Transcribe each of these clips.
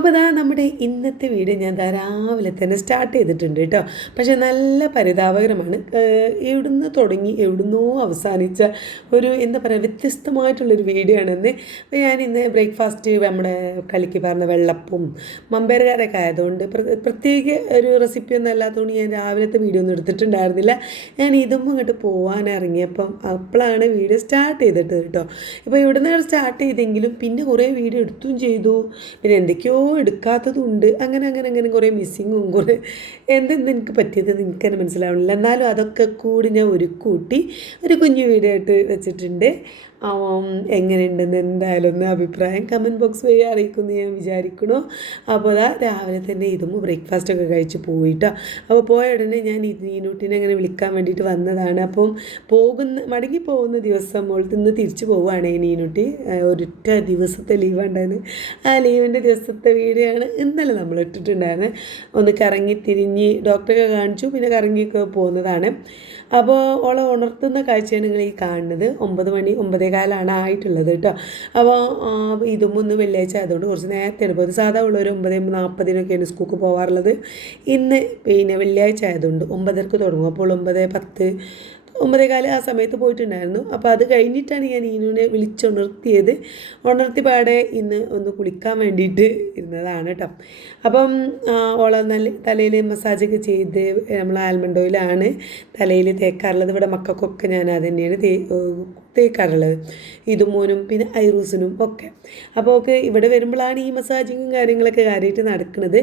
അപ്പോൾ ഇതാ നമ്മുടെ ഇന്നത്തെ വീഡിയോ ഞാൻ രാവിലെ തന്നെ സ്റ്റാർട്ട് ചെയ്തിട്ടുണ്ട് കേട്ടോ. പക്ഷേ നല്ല പരിതാപകരമാണ്. എവിടുന്ന് തുടങ്ങി എവിടുന്നോ അവസാനിച്ച ഒരു എന്താ പറയുക വ്യത്യസ്തമായിട്ടുള്ളൊരു വീഡിയോ ആണെന്ന്. അപ്പോൾ ഞാൻ ഇന്ന് ബ്രേക്ക്ഫാസ്റ്റ് നമ്മുടെ കലിക്ക് പറഞ്ഞ വെള്ളപ്പും മമ്പയറുകാരൊക്കെ ആയതുകൊണ്ട് പ്രത്യേക ഒരു റെസിപ്പി ഒന്നും അല്ലാത്തതുകൊണ്ട് ഞാൻ രാവിലത്തെ വീഡിയോ ഒന്നും എടുത്തിട്ടുണ്ടായിരുന്നില്ല. ഞാൻ ഇതും ഇങ്ങോട്ട് പോകാൻ ഇറങ്ങിയപ്പം അപ്പോഴാണ് വീഡിയോ സ്റ്റാർട്ട് ചെയ്തിട്ട് കേട്ടോ. ഇപ്പോൾ ഇവിടുന്ന് സ്റ്റാർട്ട് ചെയ്തെങ്കിലും പിന്നെ കുറേ വീഡിയോ എടുത്തും ചെയ്തു, പിന്നെ എന്തൊക്കെയോ എടുക്കാത്തതുണ്ട്, അങ്ങനെ കുറേ മിസ്സിങ്ങും കുറേ എന്തെന്ന് എനിക്ക് പറ്റിയത് എനിക്ക് തന്നെ മനസ്സിലാവണില്ല. എന്നാലും അതൊക്കെ കൂടി ഞാൻ ഒരു കൂട്ടി ഒരു കുഞ്ഞു വീഡിയോ ആയിട്ട് വെച്ചിട്ടുണ്ട്. എങ്ങനെയുണ്ടെന്ന് എന്തായാലും ഒന്ന് അഭിപ്രായം കമൻറ്റ് ബോക്സ് വഴി അറിയിക്കുമെന്ന് ഞാൻ വിചാരിക്കണു. അപ്പോൾ അതാ രാവിലെ തന്നെ ഇതും ബ്രേക്ക്ഫാസ്റ്റൊക്കെ കഴിച്ച് പോയിട്ടോ. അപ്പോൾ പോയ ഉടനെ ഞാൻ നീനൂട്ടിനെ അങ്ങനെ വിളിക്കാൻ വേണ്ടിയിട്ട് വന്നതാണ്. അപ്പം മടങ്ങി പോകുന്ന ദിവസം മോൾക്ക് ഇന്ന് തിരിച്ചു പോവുകയാണ് നീനൂട്ടി. ഒരൊറ്റ ദിവസത്തെ ലീവ് ഉണ്ടായിരുന്നു. ആ ലീവിൻ്റെ ദിവസത്തെ വീഡിയോ ആണ് ഇന്നലെ നമ്മൾ ഇട്ടിട്ടുണ്ടായിരുന്നത്. ഒന്ന് കറങ്ങി തിരിഞ്ഞ് ഡോക്ടറെ കാണിച്ചു, പിന്നെ കറങ്ങിയൊക്കെ പോകുന്നതാണ്. അപ്പോൾ ഓളെ ഉണർത്തുന്ന കാഴ്ചയാണ് നിങ്ങൾ ഈ കാണുന്നത്. 9 മണി 9:15 ആയിട്ടുള്ളത് കേട്ടോ. അപ്പോൾ ഇതും ഒന്ന് വെള്ളിയാഴ്ച ആയതുകൊണ്ട് കുറച്ച് നേരത്തെയാണ് പോയത്. സാധാ ഉള്ളൊരു 9:40 സ്കൂൾക്ക് പോകാറുള്ളത്. ഇന്ന് പിന്നെ വെള്ളിയാഴ്ച ആയതുകൊണ്ട് 9:30 തുടങ്ങും. അപ്പോൾ 9:10 9:15 ആ സമയത്ത് പോയിട്ടുണ്ടായിരുന്നു. അപ്പോൾ അത് കഴിഞ്ഞിട്ടാണ് ഞാൻ ഈനുവിനെ വിളിച്ചുണർത്തിയത്. ഉണർത്തിപ്പാടെ ഇന്ന് ഒന്ന് കുളിക്കാൻ വേണ്ടിയിട്ട് ഇരുന്നതാണ് കേട്ടോ. അപ്പം ഓളെ നല്ല തലയിൽ മസാജൊക്കെ ചെയ്ത് നമ്മൾ ആൽമണ്ട് ഓയിലാണ് തലയിൽ തേക്കാറുള്ളത്. ഇവിടെ മക്കൾക്കൊക്കെ ഞാൻ അത് തന്നെയാണ് തേക്കാറുള്ളത്, ഇതുമോനും പിന്നെ ഐറൂസിനും ഒക്കെ. അപ്പോൾ ഒക്കെ ഇവിടെ വരുമ്പോഴാണ് ഈ മസാജിങ്ങും കാര്യങ്ങളൊക്കെ കാര്യമായിട്ട് നടക്കുന്നത്.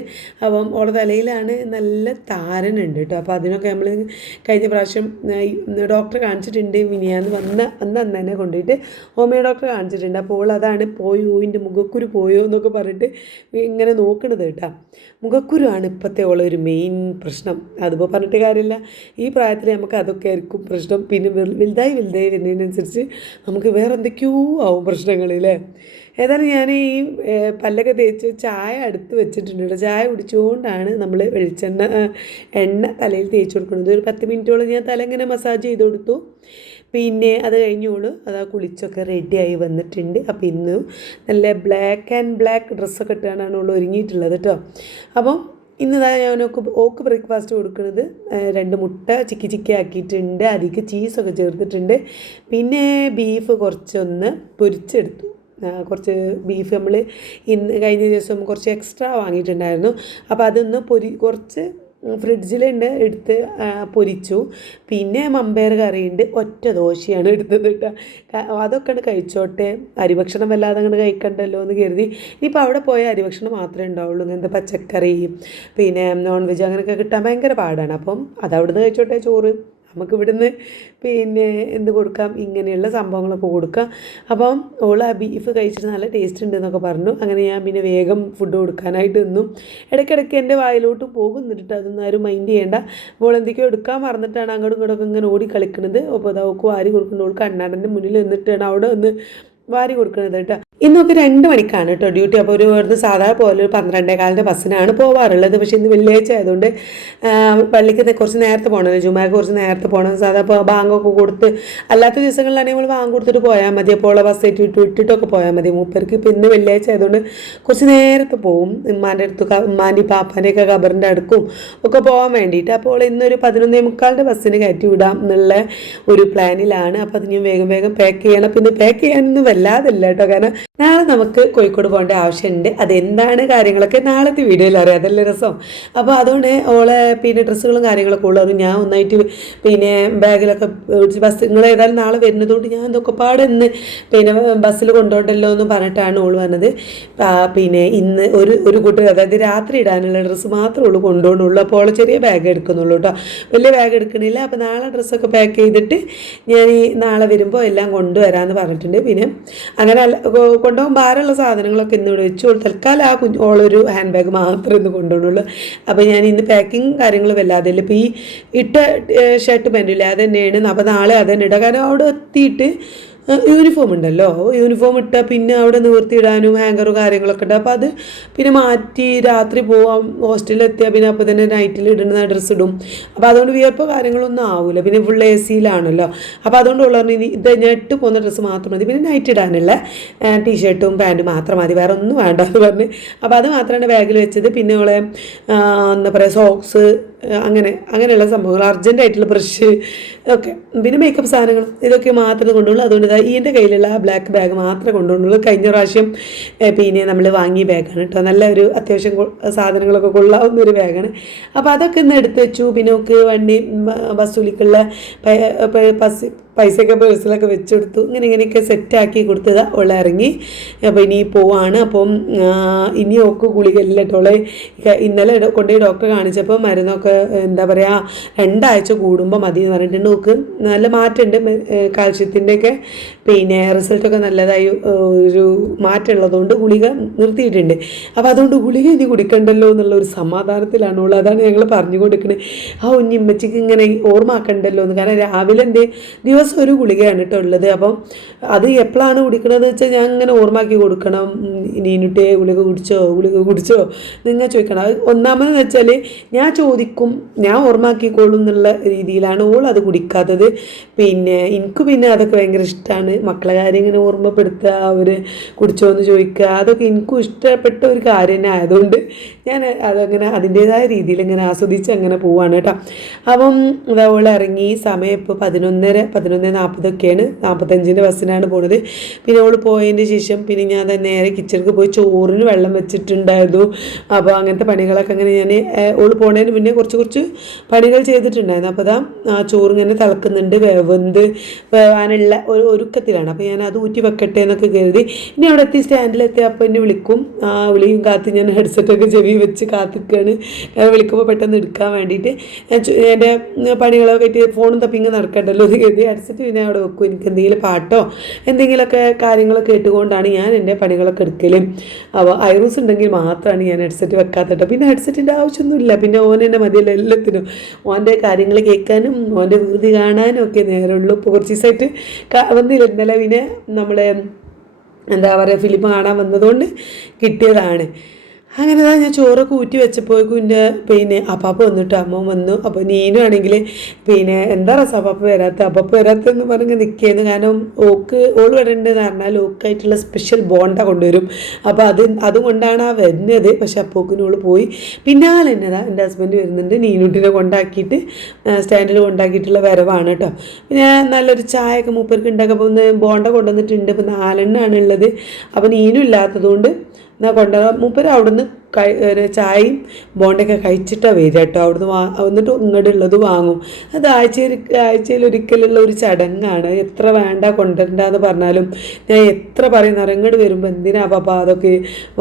അപ്പം ഓളെ തലയിലാണ് നല്ല താരനുണ്ട് കേട്ടോ. അപ്പോൾ അതിനൊക്കെ നമ്മൾ കഴിഞ്ഞ പ്രാവശ്യം ഡോക്ടറെ കാണിച്ചിട്ടുണ്ട്. മിനിയാന്ന് അന്ന് തന്നെ കൊണ്ടുപോയിട്ട് ഹോമിയോ ഡോക്ടറെ കാണിച്ചിട്ടുണ്ട്. അപ്പോൾ അതാണ് പോയോ, ഇതിൻ്റെ മുഖക്കുരു പോയോ എന്നൊക്കെ പറഞ്ഞിട്ട് ഇങ്ങനെ നോക്കണത് കേട്ടോ. മുഖക്കുരു ആണ് ഇപ്പോഴത്തെ ഉള്ളൊരു മെയിൻ പ്രശ്നം. അതിപ്പോൾ പറഞ്ഞിട്ട് കാര്യമില്ല, ഈ പ്രായത്തിൽ നമുക്ക് അതൊക്കെ ആയിരിക്കും പ്രശ്നം. പിന്നെ വലുതായി വരുന്നതിനനുസരിച്ച് നമുക്ക് വേറെ എന്തൊക്കെയോ ആവും പ്രശ്നങ്ങളില്ലേ. ഏതായാലും ഞാൻ ഈ പല്ലൊക്കെ തേച്ച് ചായ അടുത്ത് വെച്ചിട്ടുണ്ട്. ചായ കുടിച്ചുകൊണ്ടാണ് നമ്മൾ എണ്ണ തലയിൽ തേച്ച് കൊടുക്കുന്നത്. ഒരു 10 മിനിറ്റോളം ഞാൻ തല ഇങ്ങനെ മസാജ് ചെയ്ത് കൊടുത്തു. പിന്നെ അത് കഴിഞ്ഞോളൂ അതാ കുളിച്ചൊക്കെ റെഡിയായി വന്നിട്ടുണ്ട്. അപ്പോൾ ഇന്ന് നല്ല ബ്ലാക്ക് ഡ്രസ്സൊക്കെ ഇട്ടാണ് അവൾ ഒരുങ്ങിയിട്ടുള്ളത് കേട്ടോ. അപ്പം ഇന്നതാ ഞാനൊക്കെ ഓക്ക് ബ്രേക്ക്ഫാസ്റ്റ് കൊടുക്കുന്നത് 2 മുട്ട ചിക്കി ആക്കിയിട്ടുണ്ട്. അതിലേക്ക് ചീസൊക്കെ ചേർത്തിട്ടുണ്ട്. പിന്നെ ബീഫ് കുറച്ചൊന്ന് പൊരിച്ചെടുത്തു. കുറച്ച് ബീഫ് നമ്മൾ കഴിഞ്ഞ ദിവസം കുറച്ച് എക്സ്ട്രാ വാങ്ങിയിട്ടുണ്ടായിരുന്നു. അപ്പോൾ അതൊന്ന് കുറച്ച് ഫ്രിഡ്ജിലുണ്ട്, എടുത്ത് പൊരിച്ചു. പിന്നെ മമ്പയർ കറിയുണ്ട്, ഒറ്റ ദോശയാണ് എടുത്തത് കേട്ടോ. അതൊക്കെയാണ് കഴിച്ചോട്ടെ, അരിഭക്ഷണം വല്ലാതെ അങ്ങോട്ട് കഴിക്കണ്ടല്ലോ എന്ന് കരുതി. ഇനിയിപ്പോൾ അവിടെ പോയ അരിഭക്ഷണം മാത്രമേ ഉണ്ടാവുള്ളൂ. ഇങ്ങനത്തെ പച്ചക്കറി പിന്നെ നോൺ വെജ് അങ്ങനെയൊക്കെ കിട്ടാൻ ഭയങ്കര പാടാണ്. അപ്പം അതവിടുന്ന് കഴിച്ചോട്ടെ ചോറ്. നമുക്ക് ഇവിടുന്ന് പിന്നെ എന്ത് കൊടുക്കാം, ഇങ്ങനെയുള്ള സംഭവങ്ങളൊക്കെ കൊടുക്കാം. അപ്പം ഓൾ ആ ബീഫ് കഴിച്ചിട്ട് നല്ല ടേസ്റ്റ് ഉണ്ട് എന്നൊക്കെ പറഞ്ഞു. അങ്ങനെ ഞാൻ പിന്നെ വേഗം ഫുഡ് കൊടുക്കാനായിട്ട് നിന്നും. ഇടയ്ക്കിടയ്ക്ക് എൻ്റെ വായിലോട്ട് പോകുന്നിട്ട് അതൊന്നും ആരും മൈൻഡ് ചെയ്യേണ്ട. അപ്പോൾ എന്തൊക്കെയോ എടുക്കാൻ മറന്നിട്ടാണ് അങ്ങോട്ടും ഇങ്ങോട്ടൊക്കെ ഇങ്ങനെ ഓടി കളിക്കുന്നത്. അപ്പോൾ അതവൾക്ക് വാരി കൊടുക്കുന്നത്, ഓൾക്ക് കണ്ണാടൻ്റെ മുന്നിൽ നിന്നിട്ടാണ് അവിടെ ഒന്ന് വാരി കൊടുക്കുന്നത് കേട്ടോ. ഇന്നൊക്കെ 2 മണിക്കാണ് കേട്ടോ ഡ്യൂട്ടി. അപ്പോൾ ഇവിടുന്ന് സാധാരണ പോലെ ഒരു 12:15 ബസ്സിനാണ് പോവാറുള്ളത്. പക്ഷേ ഇന്ന് വെള്ളിയാഴ്ച ആയതുകൊണ്ട് പള്ളിക്ക് കുറച്ച് നേരത്തെ പോകണം, ജുമാക്ക് കുറച്ച് നേരത്തെ പോകണം. സാധാ ബാങ്കൊക്കെ കൊടുത്ത് അല്ലാത്ത ദിവസങ്ങളിലാണെങ്കിൽ നമ്മൾ ബാങ്ക് കൊടുത്തിട്ട് പോയാൽ മതി. അപ്പോൾ ബസ് ഇട്ടിട്ടൊക്കെ പോയാൽ മതി മൂപ്പർക്ക്. ഇപ്പോൾ ഇന്ന് വെള്ളിയാഴ്ച ആയതുകൊണ്ട് കുറച്ച് നേരത്തെ പോവും. ഉമ്മാൻ്റെ അടുത്ത് ഉമ്മാൻ്റെയും പാപ്പാൻ്റെയൊക്കെ ഖബറിൻ്റെ അടുക്കും ഒക്കെ പോകാൻ വേണ്ടിയിട്ട്. അപ്പോൾ ഇന്നൊരു 11:45 ബസ്സിന് കയറ്റി വിടാം എന്നുള്ള ഒരു പ്ലാനിലാണ്. അപ്പോൾ അത് ഞാൻ വേഗം പാക്ക് ചെയ്യണം. പിന്നെ പാക്ക് ചെയ്യാനൊന്നും വല്ലാതില്ല കേട്ടോ, കാരണം നാളെ നമുക്ക് കോഴിക്കോട് പോകേണ്ട ആവശ്യമുണ്ട്. അതെന്താണ് കാര്യങ്ങളൊക്കെ നാളത്തെ വീഡിയോയിൽ അറിയാം, അതല്ലേ രസം. അപ്പോൾ അതുകൊണ്ട് ഓളെ പിന്നെ ഡ്രസ്സുകളും കാര്യങ്ങളൊക്കെ ഉള്ളത് ഞാൻ ഒന്നായിട്ട് പിന്നെ ബാഗിലൊക്കെ ബസ് നിങ്ങൾ ഏതായാലും നാളെ വരുന്നതുകൊണ്ട് ഞാൻ ഇതൊക്കെ പാടെന്ന് പിന്നെ ബസ്സിൽ കൊണ്ടുപോകണ്ടല്ലോ എന്ന് പറഞ്ഞിട്ടാണ് ഓൾ വന്നത്. പിന്നെ ഇന്ന് ഒരു കൂട്ടർ അതായത് രാത്രി ഇടാനുള്ള ഡ്രസ്സ് മാത്രമേ ഉള്ളൂ കൊണ്ടുപോകണുള്ളൂ. അപ്പോൾ ഓളെ ചെറിയ ബാഗ് എടുക്കുന്നുള്ളൂ കേട്ടോ, വലിയ ബാഗ് എടുക്കണില്ല. അപ്പോൾ നാളെ ഡ്രസ്സൊക്കെ പാക്ക് ചെയ്തിട്ട് ഞാൻ നാളെ വരുമ്പോൾ എല്ലാം കൊണ്ടുവരാമെന്ന് പറഞ്ഞിട്ടുണ്ട്. പിന്നെ അങ്ങനെ കൊണ്ടുപോകാൻ ഭാരമുള്ള സാധനങ്ങളൊക്കെ ഇന്നിവിടെ വെച്ചു. തൽക്കാലം ആ ഓളൊരു ഹാൻഡ് ബാഗ് മാത്രമേ ഇന്ന് കൊണ്ടുപോകണുള്ളൂ. അപ്പോൾ ഞാൻ ഇന്ന് പാക്കിങ് കാര്യങ്ങൾ വല്ലാതെ ഇല്ല. ഇപ്പോൾ ഈ ഇട്ട ഷർട്ട് പാൻറ്റില്ല അത് തന്നെയാണ്. അപ്പോൾ നാളെ അത് തന്നെ ഇടാം. കാരണം അവിടെ എത്തിയിട്ട് യൂണിഫോം ഉണ്ടല്ലോ, യൂണിഫോം ഇട്ടാൽ പിന്നെ അവിടെ നിവർത്തിയിടാനും ഹാങ്കറും കാര്യങ്ങളൊക്കെ ഉണ്ട്. അപ്പോൾ അത് പിന്നെ മാറ്റി രാത്രി പോവാം, ഹോസ്റ്റലിൽ എത്തിയാൽ പിന്നെ അപ്പോൾ തന്നെ നൈറ്റിൽ ഇടുന്ന ഡ്രസ്സ് ഇടും. അപ്പോൾ അതുകൊണ്ട് വിയർപ്പോ കാര്യങ്ങളൊന്നും ആവില്ല. പിന്നെ ഫുൾ AC-യിലാണല്ലോ. അപ്പോൾ അതുകൊണ്ട് ഉള്ളവർ ഇനി ഇത് ഞെട്ട് പോകുന്ന ഡ്രസ്സ് മാത്രം മതി, പിന്നെ നൈറ്റ് ഇടാനുള്ള ടീഷർട്ടും പാൻറ്റും മാത്രം മതി, വേറെ ഒന്നും വേണ്ട എന്ന് പറഞ്ഞ്. അപ്പോൾ അത് മാത്രമാണ് ബാഗിൽ വെച്ചത്. പിന്നെ അവളെ എന്താ പറയുക സോക്സ് അങ്ങനെയുള്ള സംഭവങ്ങൾ, അർജൻറ്റായിട്ടുള്ള ബ്രഷ് ഒക്കെ, പിന്നെ മേക്കപ്പ് സാധനങ്ങൾ, ഇതൊക്കെ മാത്രമേ കൊണ്ടുള്ളൂ. അതുകൊണ്ട് എൻ്റെ കയ്യിലുള്ള ആ ബ്ലാക്ക് ബാഗ് മാത്രമേ കൊണ്ടുള്ളൂ. കഴിഞ്ഞ പ്രാവശ്യം പിന്നെ നമ്മൾ വാങ്ങിയ ബാഗാണ് കേട്ടോ. നല്ല ഒരു അത്യാവശ്യം സാധനങ്ങളൊക്കെ കൊള്ളാവുന്ന ഒരു ബാഗാണ്. അപ്പോൾ അതൊക്കെ ഒന്ന് എടുത്ത് വെച്ചു. പിന്നെ ഒക്കെ വണ്ടി ബസ്സുലിക്കുള്ള പൈസയൊക്കെ പേഴ്സിലൊക്കെ വെച്ചെടുത്തു. ഇങ്ങനെയൊക്കെ സെറ്റാക്കി കൊടുത്തതാ. അവൾ ഇറങ്ങി. അപ്പോൾ ഇനി പോവാണ്. അപ്പം ഇനി ഒക്കെ ഗുളികയില്ല കേട്ടോ. ഇന്നലെ കൊണ്ടുപോയി ഡോക്ടറെ കാണിച്ചപ്പോൾ മരുന്നൊക്കെ എന്താ പറയുക 2 ആഴ്ച കൂടുമ്പോൾ മതി എന്ന് പറഞ്ഞിട്ടുണ്ട്. നോക്ക് നല്ല മാറ്റമുണ്ട് കാൽസ്യത്തിൻ്റെയൊക്കെ, പിന്നെ റിസൾട്ടൊക്കെ നല്ലതായി ഒരു മാറ്റമുള്ളതുകൊണ്ട് ഗുളിക നിർത്തിയിട്ടുണ്ട്. അപ്പോൾ അതുകൊണ്ട് ഗുളിക ഇനി കുടിക്കണ്ടല്ലോ എന്നുള്ള ഒരു സമാധാനത്തിലാണ് ഉള്ളത്. അതാണ് ഞങ്ങൾ പറഞ്ഞു കൊടുക്കുന്നത്. ഉമ്മച്ചിക്ക് ഇങ്ങനെ ഓർമ്മാക്കണ്ടല്ലോ എന്ന്. കാരണം രാവിലെ ദിവസം ഒരു ഗുളികയാണ് കേട്ടോ ഉള്ളത്. അപ്പം അത് എപ്പോഴാണ് കുടിക്കണമെന്ന് വെച്ചാൽ ഞാൻ ഇങ്ങനെ ഓർമ്മാക്കി കൊടുക്കണം. നീനുട്ടേ ഗുളിക കുടിച്ചോ നിങ്ങൾ ചോദിക്കണം. അത് ഒന്നാമതെന്ന് വെച്ചാൽ ഞാൻ ചോദിക്കും, ഞാൻ ഓർമ്മാക്കിക്കോളും എന്നുള്ള രീതിയിലാണ് ഓൾ അത് കുടിക്കാത്തത്. പിന്നെ എനിക്ക് പിന്നെ അതൊക്കെ ഭയങ്കര ഇഷ്ടമാണ്. മക്കളെ കാര്യം ഇങ്ങനെ ഓർമ്മപ്പെടുത്തുക, അവർ കുടിച്ചോ എന്ന് ചോദിക്കുക, അതൊക്കെ എനിക്കും ഇഷ്ടപ്പെട്ട ഒരു കാര്യം തന്നെ ആയതുകൊണ്ട് ഞാൻ അതങ്ങനെ അതിൻ്റേതായ രീതിയിൽ ഇങ്ങനെ ആസ്വദിച്ച് അങ്ങനെ പോവാണ് കേട്ടോ. അപ്പം അവൾ ഇറങ്ങി. സമയം ഇപ്പോൾ 11:40 45 ബസ്സിനാണ് പോണത്. പിന്നെ അവൾ പോയതിൻ്റെ ശേഷം പിന്നെ ഞാൻ നേരെ കിച്ചണിക്ക് പോയി ചോറിന് വെള്ളം വെച്ചിട്ടുണ്ടായിരുന്നു. അപ്പോൾ അങ്ങനത്തെ പണികളൊക്കെ അങ്ങനെ ഞാൻ അവൾ പോണതിന് മുന്നേ കുറച്ച് പണികൾ ചെയ്തിട്ടുണ്ടായിരുന്നു. അപ്പോൾ ചോറ് ഇങ്ങനെ തിളക്കുന്നുണ്ട്, വേവാനുള്ള ഒരുക്കത്തിലാണ്. അപ്പോൾ ഞാൻ അത് ഊറ്റി വെക്കട്ടെ എന്നൊക്കെ കരുതി. ഇനി അവിടെ എത്തി സ്റ്റാൻഡിലെത്തി അപ്പോൾ എന്നെ വിളിക്കും. വിളിയും കാത്ത് ഞാൻ ഹെഡ്സെറ്റൊക്കെ ചെവി വെച്ച് കാത്തിക്കുകയാണ്. വിളിക്കുമ്പോൾ പെട്ടെന്ന് എടുക്കാൻ വേണ്ടിയിട്ട് എൻ്റെ പണികളൊക്കെ ആയിട്ട് ഫോണും തപ്പിങ്ങ് നടക്കണ്ടല്ലോ എന്ന് കരുതി ഹെഡ്സെറ്റ് പിന്നെ അവിടെ വെക്കും. എനിക്ക് എന്തെങ്കിലും പാട്ടോ എന്തെങ്കിലുമൊക്കെ കാര്യങ്ങളൊക്കെ കേട്ടുകൊണ്ടാണ് ഞാൻ എൻ്റെ പണികളൊക്കെ എടുക്കലും. അപ്പോൾ ഐറൂസ് ഉണ്ടെങ്കിൽ മാത്രമാണ് ഞാൻ ഹെഡ്സെറ്റ് വെക്കാത്തട്ടോ. പിന്നെ ഹെഡ്സെറ്റിൻ്റെ ആവശ്യമൊന്നുമില്ല. പിന്നെ ഓൻ എന്നെ മതിയല്ലോ എല്ലാത്തിനും. ഓൻ്റെ കാര്യങ്ങൾ കേൾക്കാനും ഓൻ്റെ വികൃതി കാണാനും ഒക്കെ നേരമുള്ളൂ. ഇപ്പോൾ കുറച്ച് ദിവസമായിട്ട് വന്നില്ല. ഇന്നലെ പിന്നെ നമ്മൾ എന്താ പറയുക ഫിലിം കാണാൻ വന്നതുകൊണ്ട് കിട്ടിയതാണ്. അങ്ങനെ ഞാൻ ചോറൊക്കെ ഊറ്റി വെച്ചപ്പോഴേക്കും എൻ്റെ പിന്നെ അപ്പാപ്പ വന്നിട്ട് അമ്മ വന്നു. അപ്പോൾ നീനും ആണെങ്കിൽ പിന്നെ എന്താ രസം അപ്പാപ്പ വരാത്തെന്ന് പറഞ്ഞ് നിൽക്കുകയെന്ന്. കാരണം ഓൾ വരേണ്ടതെന്ന് പറഞ്ഞാൽ ഓക്കായിട്ടുള്ള സ്പെഷ്യൽ ബോണ്ട കൊണ്ടുവരും. അപ്പോൾ അതുകൊണ്ടാണ് ആ വരുന്നത്. പക്ഷെ അപ്പോക്കിന് ഓൾ പോയി. പിന്നാലെ എന്നതാ എൻ്റെ ഹസ്ബൻഡ് വരുന്നുണ്ട്. നീനുട്ടിനെ കൊണ്ടാക്കിയിട്ട് സ്റ്റാൻഡിൽ കൊണ്ടാക്കിയിട്ടുള്ള വരവാണ് കേട്ടോ. പിന്നെ നല്ലൊരു ചായയൊക്കെ മൂപ്പർക്ക് ഉണ്ടാക്കുമ്പോൾ ഒന്ന് ബോണ്ട കൊണ്ടുവന്നിട്ടുണ്ട്. ഇപ്പോൾ 4 എണ്ണമാണ് ഉള്ളത്. അപ്പോൾ നീനും ഇല്ലാത്തതുകൊണ്ട് എന്നാൽ മൂപ്പര് അവിടുന്ന് ചായയും ബോണ്ടൊക്കെ കഴിച്ചിട്ടാണ് വരിക കേട്ടോ. അവിടുന്ന് എന്നിട്ട് ഇങ്ങോട്ടുള്ളത് വാങ്ങും. അത് ആഴ്ചയിൽ ഒരിക്കലുള്ള ഒരു ചടങ്ങാണ്. എത്ര വേണ്ട കൊണ്ടുവരണ്ടെന്ന് പറഞ്ഞാലും ഞാൻ എത്ര പറയുന്ന ഇങ്ങോട്ട് വരുമ്പോൾ എന്തിനാ പാപ്പ അതൊക്കെ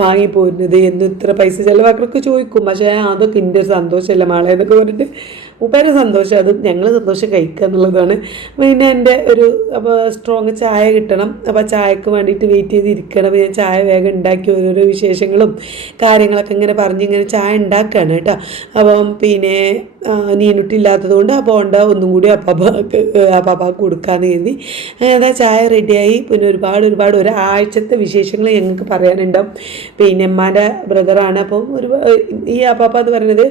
വാങ്ങിപ്പോരുന്നത്, എന്ന് ഇത്ര പൈസ ചിലവാക്കൊക്കെ ചോദിക്കും. പക്ഷേ അതൊക്കെ എൻ്റെ ഒരു സന്തോഷമല്ല മാളെ എന്നൊക്കെ പറഞ്ഞിട്ട് മൂപ്പേരെ സന്തോഷം, അത് ഞങ്ങൾ സന്തോഷം കഴിക്കുക എന്നുള്ളതാണ്. പിന്നെ എൻ്റെ ഒരു അപ്പോൾ സ്ട്രോങ് ചായ കിട്ടണം. അപ്പോൾ ചായക്ക് വേണ്ടിയിട്ട് വെയിറ്റ് ചെയ്തിരിക്കണം. അപ്പോൾ ഞാൻ ചായ വേഗം ഉണ്ടാക്കി ഓരോരോ വിശേഷങ്ങളും കാര്യങ്ങളൊക്കെ ഇങ്ങനെ പറഞ്ഞിങ്ങനെ ചായ ഉണ്ടാക്കുകയാണ് കേട്ടോ. അപ്പം പിന്നെ നീനുട്ടില്ലാത്തത് കൊണ്ട് ആ ബോണ്ട ഒന്നും കൂടി അപ്പാപ്പാക്ക് കൊടുക്കാമെന്ന് കരുതി അതാ ചായ റെഡിയായി. പിന്നെ ഒരുപാട് ഒരാഴ്ചത്തെ വിശേഷങ്ങൾ ഞങ്ങൾക്ക് പറയാനുണ്ടാവും. പിന്നെ ഉമ്മാൻ്റെ ബ്രദറാണ്. അപ്പം ഈ അപ്പാപ്പ എന്ന് പറയുന്നത്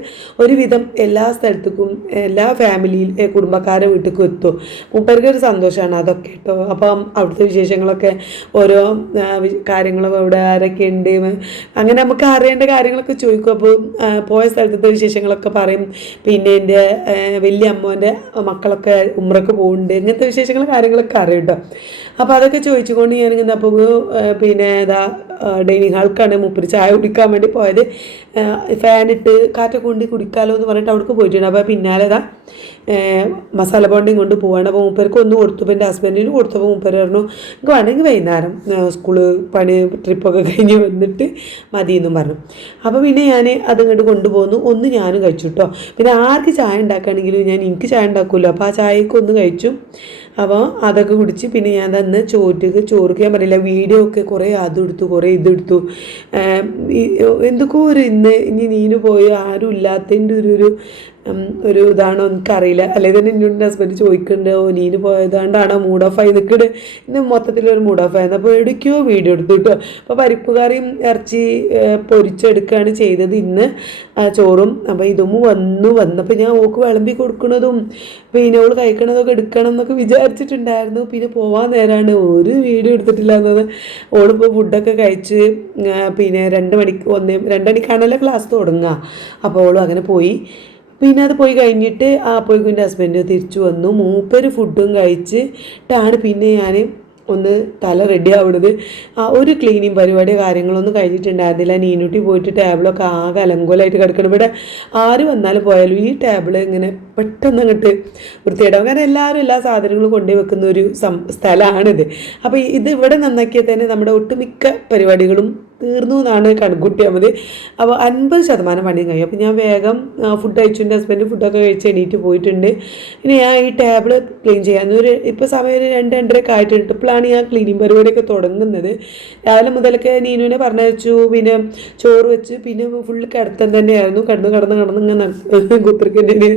ഒരുവിധം എല്ലാ സ്ഥലത്തേക്കും എല്ലാ ഫാമിലിയിൽ കുടുംബക്കാരെ വീട്ടിലേക്ക് എത്തും. മൂപ്പർക്ക് ഒരു സന്തോഷമാണ് അതൊക്കെ കേട്ടോ. അപ്പം അവിടുത്തെ വിശേഷങ്ങളൊക്കെ ഓരോ കാര്യങ്ങളൊക്കെ ഇവിടെ ആരൊക്കെ ഉണ്ട് അങ്ങനെ നമുക്ക് അറിയേണ്ട കാര്യങ്ങളൊക്കെ ചോദിക്കും. അപ്പോൾ പോയ സ്ഥലത്തെ വിശേഷങ്ങളൊക്കെ പറയും. പിന്നെ എൻ്റെ വലിയ അമ്മേൻ്റെ മക്കളൊക്കെ ഉമ്രക്ക് പോകുന്നുണ്ട്, ഇങ്ങനത്തെ വിശേഷങ്ങൾ കാര്യങ്ങളൊക്കെ അറിയും കേട്ടോ. അപ്പോൾ അതൊക്കെ ചോദിച്ചുകൊണ്ട് ഞാനിങ്ങനെ അപ്പോൾ പിന്നെ ഡൈനിങ് ഹാൾക്കാണ് മൂപ്പര് ചായ കുടിക്കാൻ വേണ്ടി പോയത്. ഫാനിട്ട് കാറ്റൊക്കെ കൊണ്ട് കുടിക്കാമല്ലോ എന്ന് പറഞ്ഞിട്ട് അവിടേക്ക് പോയിട്ടുണ്ട്. അപ്പോൾ പിന്നാലെ മസാല ബോണ്ടിങ് കൊണ്ട് പോവാണ്. അപ്പോൾ മൂപ്പർക്ക് ഒന്ന് കൊടുത്തപ്പോൾ എൻ്റെ ഹസ്ബൻഡിന് കൊടുത്തപ്പോൾ മൂപ്പര് പറഞ്ഞു എനിക്ക് വേണമെങ്കിൽ വൈകുന്നേരം സ്കൂള് പണി ട്രിപ്പൊക്കെ കഴിഞ്ഞ് വന്നിട്ട് മതിയെന്നും പറഞ്ഞു. അപ്പോൾ പിന്നെ ഞാൻ അതിങ്ങോട്ട് കൊണ്ടുപോകുന്നു. ഒന്ന് ഞാനും കഴിച്ചു കേട്ടോ. പിന്നെ ആർക്ക് ചായ ഉണ്ടാക്കുകയാണെങ്കിലും എനിക്ക് ചായ ഉണ്ടാക്കുമല്ലോ. അപ്പോൾ ആ ചായക്ക് ഒന്ന് കഴിച്ചു. അപ്പോൾ അതൊക്കെ കുടിച്ച് പിന്നെ ഞാൻ തന്ന് ചോറുക്ക് ഞാൻ പറയില്ല വീഡിയോ ഒക്കെ കുറേ അതെടുത്തു കുറേ ഇതെടുത്തു. എന്തൊക്കെ ഇനി നീന് പോയി ആരും ഇല്ലാത്തതിൻ്റെ ഒരു ഒരു ഇതാണോ എനിക്കറിയില്ല. അല്ലെങ്കിൽ തന്നെ എന്നോട് എൻ്റെ ഹസ്ബൻഡ് ചോദിക്കുന്നുണ്ട്, ഓ നീന് പോയതാണ്ടാണോ മൂഡ് ഓഫ് ആയി നിൽക്കട്. ഇന്ന് മൊത്തത്തിലൊരു മൂഡ് ഓഫ് ആയിരുന്നു. അപ്പോൾ എവിടേക്കോ വീഡിയോ എടുത്തു കേട്ടോ. അപ്പോൾ പരിപ്പ് കറിയും ഇറച്ചി പൊരിച്ചെടുക്കുകയാണ് ചെയ്തത് ഇന്ന്, ചോറും. അപ്പോൾ ഇതും വന്നപ്പോൾ ഞാൻ ഓക്ക് വിളമ്പി കൊടുക്കുന്നതും പിന്നെ ഓൾ കഴിക്കണതൊക്കെ എടുക്കണം എന്നൊക്കെ വിചാരിച്ചിട്ടുണ്ടായിരുന്നു. പിന്നെ പോവാൻ നേരമാണ് ഒരു വീഡിയോ എടുത്തിട്ടില്ല എന്നത്. ഓളിപ്പോൾ ഫുഡൊക്കെ കഴിച്ച് പിന്നെ 2 മണിക്കാണല്ലോ ക്ലാസ് തുടങ്ങുക. അപ്പോൾ ഓളും അങ്ങനെ പോയി. പിന്നെ അത് പോയി കഴിഞ്ഞിട്ട് അപ്പോഴേക്കും എൻ്റെ ഹസ്ബൻഡ് തിരിച്ചു വന്നു. മൂപ്പര് ഫുഡും കഴിച്ചിട്ടാണ് പിന്നെ ഞാൻ ഒന്ന് തല റെഡി ആവുന്നത്. ഒരു ക്ലീനിങ് പരിപാടിയോ കാര്യങ്ങളൊന്നും കഴിഞ്ഞിട്ടുണ്ടായിരുന്നില്ല. നീനുട്ടി പോയിട്ട് ടേബിളൊക്കെ ആകെ അലങ്കോലമായിട്ട് കിടക്കണം. ഇവിടെ ആര് വന്നാലും പോയാലും ഈ ടേബിൾ ഇങ്ങനെ പെട്ടെന്ന് അങ്ങോട്ട് വൃത്തിയിടാം. കാരണം എല്ലാവരും എല്ലാ സാധനങ്ങളും കൊണ്ടുപോയി വെക്കുന്ന ഒരു സ്ഥലമാണിത്. അപ്പോൾ ഇത് ഇവിടെ നന്നാക്കിയാൽ തന്നെ നമ്മുടെ ഒട്ടുമിക്ക പരിപാടികളും തീർന്നു എന്നാണ് കണക്കൂട്ടിയാൽ മതി. അപ്പോൾ 50% പണിയും കഴിയും. അപ്പോൾ ഞാൻ വേഗം ഫുഡ് കഴിച്ചു. എൻ്റെ ഹസ്ബൻഡ് ഫുഡൊക്കെ കഴിച്ച് എണീറ്റ് പോയിട്ടുണ്ട്. ഇനി ഞാൻ ഈ ടേബിൾ ക്ലീൻ ചെയ്യാൻ ഇപ്പോൾ സമയം 2-2:30 ആയിട്ടുണ്ട്. ഇപ്പോഴാണ് ഞാൻ ക്ലീനിങ് പരിപാടിയൊക്കെ തുടങ്ങുന്നത്. രാവിലെ മുതലൊക്കെ നീനുവിനെ പറഞ്ഞയച്ചു. പിന്നെ ചോറ് വെച്ച് പിന്നെ ഫുള്ള് കിടത്തം തന്നെയായിരുന്നു. കിടന്ന് ഇങ്ങനെ കുത്തിരിക്കുന്നതിന്.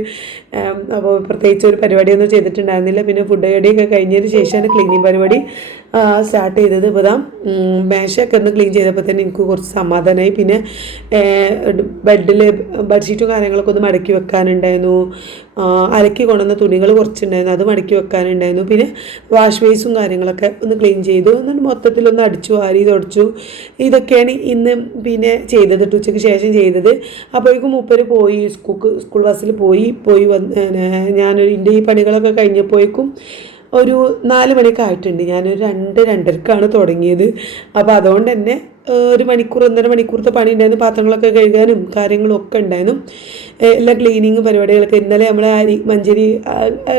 അപ്പോൾ പ്രത്യേകിച്ച് ഒരു പരിപാടിയൊന്നും ചെയ്തിട്ടുണ്ടായിരുന്നില്ല. പിന്നെ ഫുഡ് കടിയൊക്കെ കഴിഞ്ഞതിന് ശേഷമാണ് ക്ലീനിങ് പരിപാടി സ്റ്റാർട്ട് ചെയ്തത്. ഇപ്പോൾ മേശയൊക്കെ ഒന്ന് ക്ലീൻ ചെയ്തപ്പോൾ തന്നെ എനിക്ക് കുറച്ച് സമാധാനമായി. പിന്നെ ബെഡിൽ ബെഡ്ഷീറ്റും കാര്യങ്ങളൊക്കെ ഒന്ന് മടക്കി വെക്കാനുണ്ടായിരുന്നു. അലക്കി കൊണ്ടുവന്ന തുണികൾ കുറച്ചുണ്ടായിരുന്നു, അത് മടക്കി വെക്കാനുണ്ടായിരുന്നു. പിന്നെ വാഷ് ബേസും കാര്യങ്ങളൊക്കെ ഒന്ന് ക്ലീൻ ചെയ്തു. എന്നിട്ട് മൊത്തത്തിലൊന്ന് അടിച്ചു വാരി തുടച്ചു. ഇതൊക്കെയാണ് ഇന്ന് പിന്നെ ചെയ്തത്, ഉച്ചയ്ക്ക് ശേഷം ചെയ്തത്. അപ്പോഴേക്കും മൂപ്പര് പോയി, സ്കൂൾ ബസ്സിൽ പോയി വന്ന് എൻ്റെ ഈ പണികളൊക്കെ കഴിഞ്ഞപ്പോഴേക്കും ഒരു 4 മണിയൊക്കെ ആയിട്ടുണ്ട്. ഞാനൊരു 2-2:30ക്കാണ് തുടങ്ങിയത്. അപ്പോൾ അതുകൊണ്ട് തന്നെ 1-1.5 മണിക്കൂറത്തെ പണി ഉണ്ടായിരുന്നു. പാത്രങ്ങളൊക്കെ കഴുകാനും കാര്യങ്ങളും ഒക്കെ ഉണ്ടായിരുന്നു. എല്ലാ ക്ലീനിങ്ങും പരിപാടികളൊക്കെ ഇന്നലെ നമ്മൾ മഞ്ചേരി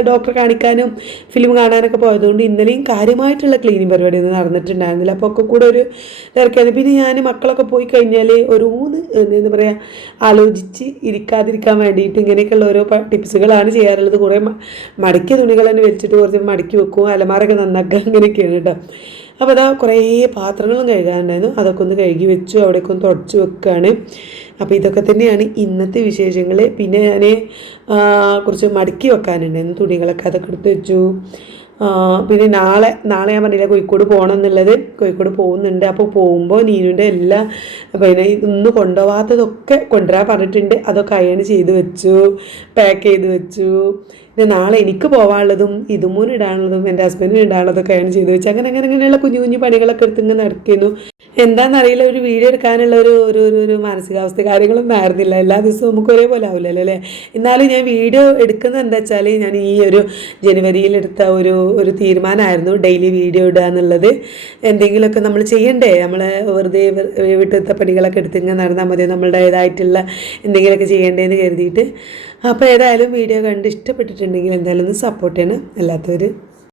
ഡോക്ടറെ കാണിക്കാനും ഫിലിം കാണാനൊക്കെ പോയതുകൊണ്ട് ഇന്നലെയും കാര്യമായിട്ടുള്ള ക്ലീനിങ് പരിപാടിയൊന്നും നടന്നിട്ടുണ്ടായിരുന്നില്ല. അപ്പോൾ ഒക്കെ കൂടെ ഒരു തിരക്കായിരുന്നു. പിന്നെ ഞാൻ മക്കളൊക്കെ പോയി കഴിഞ്ഞാൽ എന്താ പറയുക, ആലോചിച്ച് ഇരിക്കാതിരിക്കാൻ വേണ്ടിയിട്ട് ഇങ്ങനെയൊക്കെയുള്ള ഓരോ ടിപ്സുകളാണ് ചെയ്യാറുള്ളത്. കുറേ മടക്കിയ തുണികൾ തന്നെ വെച്ചിട്ട് കുറച്ച് മടക്കി വെക്കും, അലമാരൊക്കെ നന്നാക്കുക, അങ്ങനെയൊക്കെയാണ് കേട്ടോ. അപ്പോൾ അതാ കുറേ പാത്രങ്ങളും കഴുകാനുണ്ടായിരുന്നു. അതൊക്കെ ഒന്ന് കഴുകി വെച്ചു, അവിടേക്ക് ഒന്ന് തുടച്ച് വെക്കുകയാണ്. അപ്പോൾ ഇതൊക്കെ തന്നെയാണ് ഇന്നത്തെ വിശേഷങ്ങൾ. പിന്നെ ഞാൻ കുറച്ച് മടക്കി വെക്കാനുണ്ടായിരുന്നു തുണികളൊക്കെ, അതൊക്കെ എടുത്ത് വെച്ചു. പിന്നെ നാളെ ഞാൻ പറഞ്ഞില്ല കോഴിക്കോട് പോകണം എന്നുള്ളത്. കോഴിക്കോട് പോകുന്നുണ്ട്. അപ്പോൾ പോകുമ്പോൾ നീനുവിൻ്റെ എല്ലാ പിന്നെ ഇന്ന് കൊണ്ടുപോകാത്തതൊക്കെ കൊണ്ടുവരാൻ പറഞ്ഞിട്ടുണ്ട്. അതൊക്കെ അയൺ ചെയ്ത് വെച്ചു, പാക്ക് ചെയ്ത് വെച്ചു. പിന്നെ നാളെ എനിക്ക് പോകാനുള്ളതും ഇതുമൂന്ന് ഇടാനുള്ളതും എൻ്റെ ഹസ്ബൻഡിന് ഇടാനുള്ളതൊക്കെ അയൺ ചെയ്ത് വെച്ചു. അങ്ങനെയുള്ള കുഞ്ഞു പണികളൊക്കെ എടുത്ത് ഇങ്ങനെ നടക്കുന്നു. എന്താണെന്നറിയില്ല, ഒരു വീഡിയോ എടുക്കാനുള്ള ഒരു മാനസികാവസ്ഥ കാര്യങ്ങളൊന്നും ആയിരുന്നില്ല. എല്ലാ ദിവസവും നമുക്ക് ഒരേപോലെ ആവില്ലല്ലോ അല്ലേ. എന്നാലും ഞാൻ വീഡിയോ എടുക്കുന്നത് എന്താ വെച്ചാൽ, ഞാൻ ഈ ഒരു ജനുവരിയിലെടുത്ത ഒരു തീരുമാനമായിരുന്നു ഡെയിലി വീഡിയോ ഇടുക എന്നുള്ളത്. എന്തെങ്കിലുമൊക്കെ നമ്മൾ ചെയ്യണ്ടേ, നമ്മൾ വെറുതെ വീട്ടിലത്തെ പണികളൊക്കെ എടുത്ത് ഇങ്ങനെ നടന്നാൽ മതി, നമ്മളുടേതായിട്ടുള്ള എന്തെങ്കിലുമൊക്കെ ചെയ്യേണ്ടതെന്ന് കരുതിയിട്ട്. അപ്പോൾ ഏതായാലും വീഡിയോ കണ്ട് ഇഷ്ടപ്പെട്ടിട്ടുണ്ടെങ്കിൽ എന്തായാലും ഒന്ന് സപ്പോർട്ട് ചെയ്യണം. അല്ലാത്തവർ